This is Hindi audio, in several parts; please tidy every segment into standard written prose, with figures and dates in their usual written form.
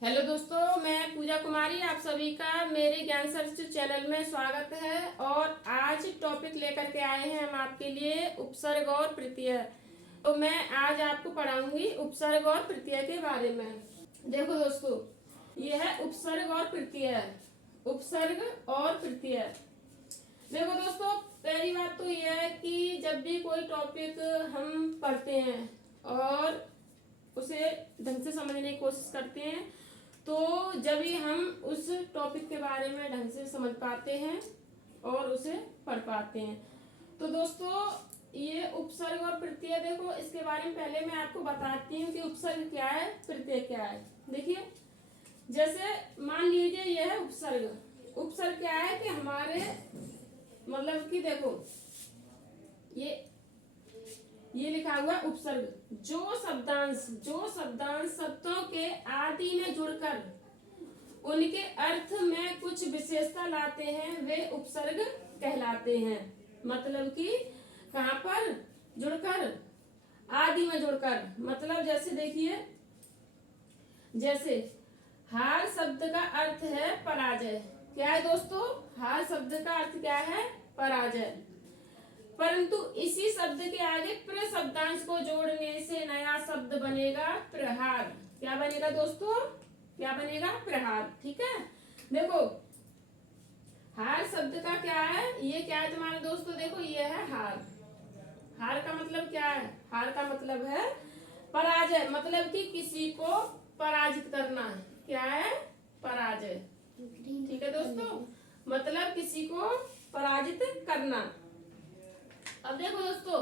हेलो दोस्तों, मैं पूजा कुमारी आप सभी का मेरे ज्ञान सर्च चैनल में स्वागत है। और आज टॉपिक लेकर के आए हैं हम आपके लिए उपसर्ग और प्रत्यय। तो मैं आज आपको पढ़ाऊंगी उपसर्ग और प्रत्यय के बारे में। देखो दोस्तों, यह है उपसर्ग और प्रत्यय। उपसर्ग और प्रत्यय। देखो दोस्तों, पहली बात तो यह है कि जब भी कोई टॉपिक हम पढ़ते हैं और उसे ढंग से समझने की कोशिश करते हैं, तो जब ही हम उस टॉपिक के बारे में ढंग से समझ पाते हैं और उसे पढ़ पाते हैं। तो दोस्तों, ये उपसर्ग और प्रत्यय, देखो इसके बारे में पहले मैं आपको बताती हूँ कि उपसर्ग क्या है, प्रत्यय क्या है। देखिए, जैसे मान लीजिए यह है उपसर्ग। उपसर्ग क्या है कि हमारे मतलब कि देखो, ये लिखा हुआ उपसर्ग। जो शब्दांश शब्दों के आदि में जुड़कर उनके अर्थ में कुछ विशेषता लाते हैं, वे उपसर्ग कहलाते हैं। मतलब कि कहाँ पर जुड़कर, आदि में जुड़कर। मतलब जैसे देखिए, जैसे हार शब्द का अर्थ है पराजय। क्या है दोस्तों? हार शब्द का अर्थ क्या है? पराजय। परंतु इसी शब्द के आगे प्र शब्दांश को जोड़ने से नया शब्द बनेगा प्रहार। क्या बनेगा दोस्तों? क्या बनेगा? प्रहार। ठीक है। देखो, हार शब्द का क्या है? ये क्या है तुम्हारे दोस्तों? देखो, ये है हार। हार का मतलब क्या है? हार का मतलब है पराजय। मतलब कि किसी को पराजित करना। क्या है? पराजय। ठीक है दोस्तों, मतलब किसी को पराजित करना। अब देखो दोस्तों,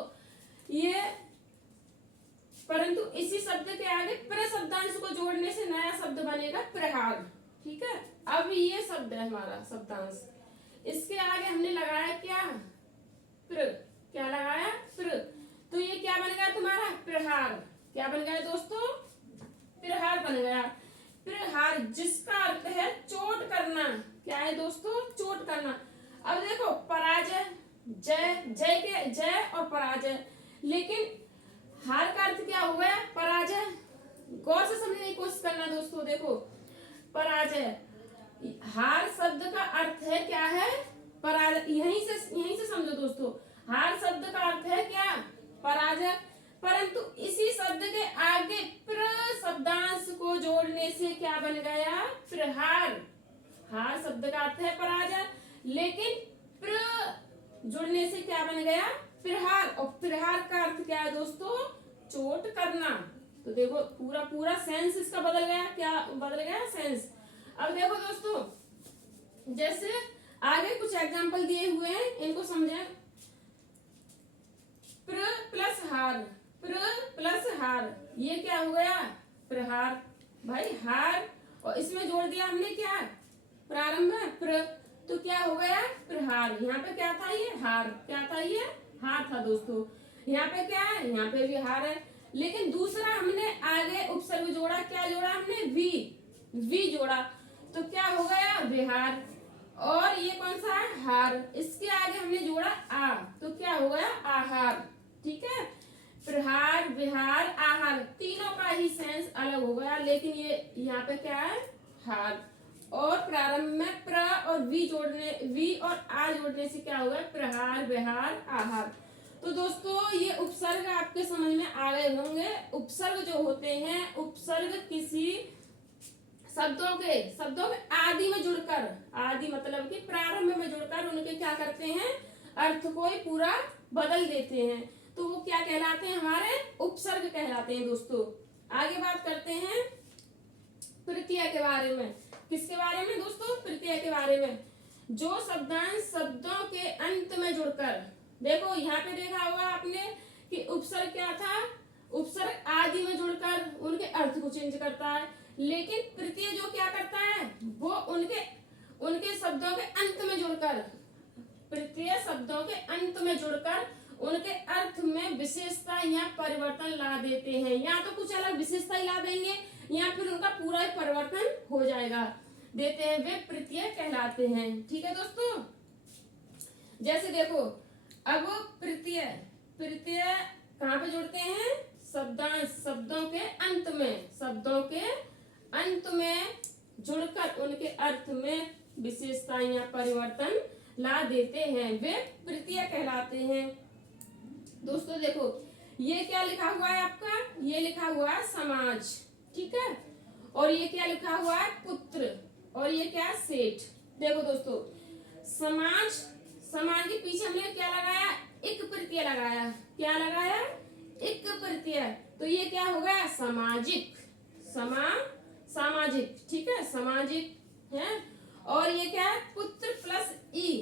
ये परंतु इसी शब्द के आगे प्र शब्दांश को जोड़ने से नया शब्द बनेगा प्रहार। ठीक है। अब ये शब्द है हमारा शब्दांश, इसके आगे हमने लगाया क्या? प्र। क्या लगाया? प्र। तो ये क्या बन गया तुम्हारा? प्रहार। क्या बन गया दोस्तों? प्रहार बन गया। प्रहार, जिसका अर्थ है चोट करना। क्या है दोस्तों? चोट करना। अब देखो, पराजय, जय और पराजय, लेकिन हार का अर्थ क्या हुआ? पराजय। गौर से समझने की कोशिश करना दोस्तों। देखो, पराजय, हार शब्द का अर्थ है क्या है? पराजय। यहीं से समझो दोस्तों, हार शब्द का अर्थ है क्या? पराजय। परंतु इसी शब्द के आगे प्र शब्दांश को जोड़ने से क्या बन गया? प्रहार। हार शब्द का अर्थ है पराजय, लेकिन प्र जुड़ने से क्या बन गया? प्रहार। और प्रहार का अर्थ क्या है दोस्तों? चोट करना। तो देखो, पूरा सेंस इसका बदल गया। क्या बदल गया? सेंस। अब देखो दोस्तों, जैसे आगे कुछ एग्जांपल दिए हुए हैं, इनको समझें। प्र प्लस हार, प्र प्लस हार, ये क्या हो गया? प्रहार। भाई हार, और इसमें जोड़ दिया हमने क्या? प्रारंभ में प्र, तो क्या हो गया? प्रहार। यहाँ पे क्या था? ये हार। क्या था? ये हार था दोस्तों। यहाँ पे क्या है? यहाँ पे भी हार है, लेकिन दूसरा हमने आगे उपसर्ग जोड़ा। क्या जोड़ा हमने? वी जोड़ा। तो क्या हो गया? विहार। और ये कौन सा है? हार। इसके आगे हमने जोड़ा आ, तो क्या हो गया? आहार। ठीक है। प्रहार, विहार, आहार, तीनों का ही सेंस अलग हो गया, लेकिन ये यहाँ पे क्या है? हार। और प्रारंभ में प्र और वी और आ जोड़ने से क्या हुआ? प्रहार, विहार, आहार। तो दोस्तों, ये उपसर्ग आपके समझ में आ गए होंगे। उपसर्ग जो होते हैं, उपसर्ग किसी शब्दों के आदि में जुड़कर, आदि मतलब कि प्रारंभ में जुड़कर उनके क्या करते हैं? अर्थ को ही पूरा बदल देते हैं। तो वो क्या कहलाते हैं? हमारे उपसर्ग कहलाते हैं दोस्तों। आगे बात करते हैं प्रत्यय के बारे में। किसके बारे में दोस्तों? प्रत्यय के बारे में। जो शब्दांश शब्दों के अंत में जुड़कर, देखो यहाँ पे देखा होगा आपने कि उपसर्ग क्या था? उपसर्ग आदि में जुड़कर उनके अर्थ को चेंज करता है, लेकिन प्रत्यय जो क्या करता है? वो उनके शब्दों के अंत में जुड़कर, प्रत्यय शब्दों के अंत में जुड़कर उनके अर्थ में विशेषता या परिवर्तन ला देते हैं। या तो कुछ अलग विशेषता ही ला देंगे, या फिर उनका पूरा ही परिवर्तन हो जाएगा, देते हैं, वे प्रत्यय कहलाते हैं। ठीक है दोस्तों। जैसे देखो, अब प्रत्यय कहाँ पे जुड़ते हैं? शब्दांश शब्दों के अंत में, शब्दों के अंत में जुड़कर उनके अर्थ में विशेषताएं या परिवर्तन ला देते हैं, वे प्रत्यय कहलाते हैं। दोस्तों देखो, ये क्या लिखा हुआ है आपका, ये लिखा हुआ है समाज, ठीक है, और ये क्या लिखा हुआ है पुत्र, और ये क्या है सेठ। देखो दोस्तों, समाज, समाज के पीछे हमने क्या लगाया, एक प्रत्यय लगाया। क्या लगाया, एक प्रत्यय, तो ये क्या हो गया, सामाजिक, सामाजिक, ठीक है, सामाजिक है। और ये क्या है, पुत्र प्लस ई,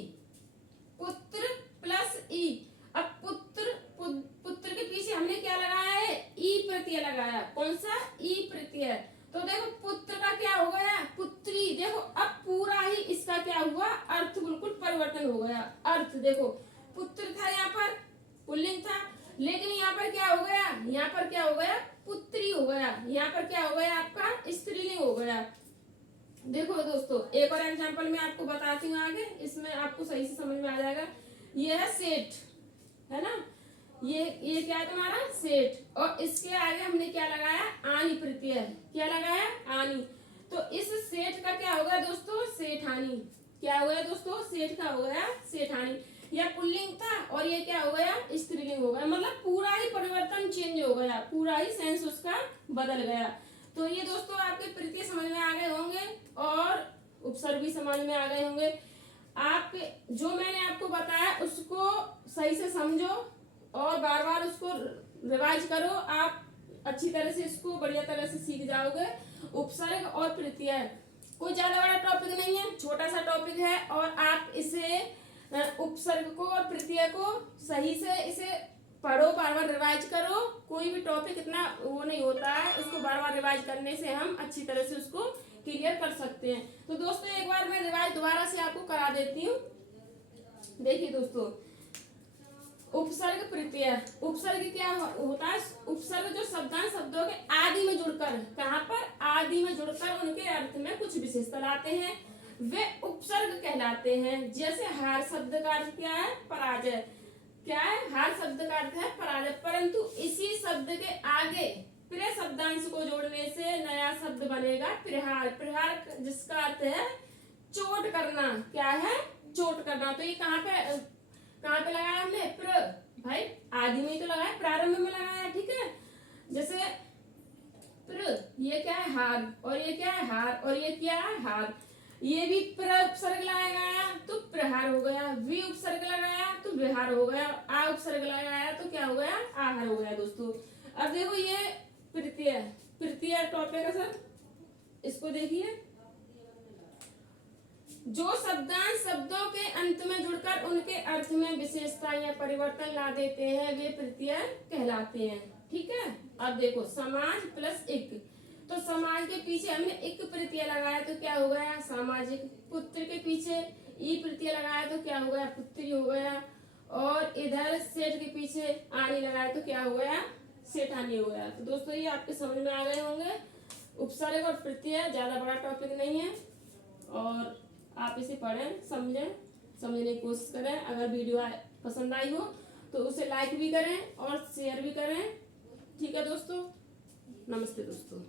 पुत्र प्लस ई। अब पुत्र के पीछे हमने क्या लगाया है, ई प्रत्यय लगाया। कौन सा, ई प्रत्यय। तो देखो पुत्र का क्या हो गया, पुत्री। देखो अब पूरा ही इसका क्या हुआ, अर्थ बिल्कुल परिवर्तन हो गया। अर्थ देखो, पुत्र था यहाँ पर, पुल्लिंग था, लेकिन यहाँ पर क्या हो गया, यहाँ पर क्या हो गया, पुत्री हो गया। यहाँ पर क्या हो गया, आपका स्त्रीलिंग हो गया। देखो दोस्तों, एक और एग्जांपल मैं आपको बताती हूँ आगे, इसमें आपको सही से समझ में आ जाएगा। ये है सेठ, है ना, ये क्या है तुम्हारा सेठ, और इसके आगे हमने क्या लगाया, आनी प्रत्यय। क्या लगाया, आनी। तो इस सेठ का क्या हो गया दोस्तों, सेठानी। क्या हो गया दोस्तों, सेठ का हो गया सेठानी। यह पुल्लिंग था और ये क्या हो गया, स्त्रीलिंग हो गया। मतलब पूरा ही परिवर्तन चेंज हो गया, पूरा ही सेंस उसका बदल गया। तो ये दोस्तों आपके प्रत्यय समझ में आ गए होंगे और उपसर्ग भी समझ में आ गए होंगे। आप जो मैंने आपको बताया उसको सही से समझो और बार बार उसको रिवाइज करो। आप अच्छी तरह से इसको बढ़िया तरह से सीख जाओगे। उपसर्ग और प्रत्यय कोई ज्यादा बड़ा टॉपिक नहीं है, छोटा सा टॉपिक है, और आप इसे उपसर्ग को और प्रत्यय को सही से इसे पढ़ो, बार बार रिवाइज करो। कोई भी टॉपिक इतना वो नहीं होता है, उसको बार बार रिवाइज करने से हम अच्छी तरह से उसको क्लियर कर सकते हैं। तो दोस्तों एक बार मैं रिवाइज दोबारा से आपको करा देती हूँ। देखिए दोस्तों, उपसर्ग प्रत्यय, उपसर्ग क्या होता है, उपसर्ग जो शब्दांश शब्दों के आदि में जुड़कर, कहाँ पर, आदि में जुड़कर उनके अर्थ में कुछ विशेषता लाते हैं, वे उपसर्ग कहलाते हैं। जैसे हार शब्द का अर्थ क्या है, पराजय। क्या है, हार शब्द का अर्थ है पराजय, परंतु इसी शब्द के आगे प्र शब्दांश को जोड़ने से नया शब्द बनेगा प्रहार। प्रहार जिसका अर्थ है चोट करना। क्या है, चोट करना। तो ये कहाँ पे लगाया हमने, प्र, भाई आदि में तो लगाया, प्रारंभ में लगाया, ठीक है। जैसे प्र, ये क्या है, हार, और ये क्या है, हार, और ये क्या है, हार। ये भी प्र उपसर्ग लगाया तो प्रहार हो गया, वी उपसर्ग लगाया तो विहार हो गया, आ उपसर्ग लगाया तो क्या हो गया, आहार हो गया। दोस्तों अब देखो ये प्रत्यय, प्रत्यय टॉपिक है सर, इसको देखिए। जो शब्दांश शब्दों के अंत में जुड़कर उनके अर्थ में विशेषता या परिवर्तन ला देते हैं, वे प्रत्यय कहलाते हैं, ठीक है। अब देखो समाज प्लस एक, तो समाज के पीछे हमने एक प्रत्यय लगाया तो क्या हो गया, सामाजिक। पुत्र के पीछे ई प्रत्यय लगाया तो क्या हो गया, पुत्री हो गया। और इधर सेठ के पीछे आनी लगाया तो क्या हो गया, सेठानी हो गया। तो दोस्तों ये आपके समझ में आ गए होंगे। उपसर्ग और प्रत्यय ज्यादा बड़ा टॉपिक नहीं है, और आप इसे पढ़ें, समझें, समझने की कोशिश करें। अगर वीडियो पसंद आई हो तो उसे लाइक भी करें और शेयर भी करें, ठीक है दोस्तों। नमस्ते दोस्तों।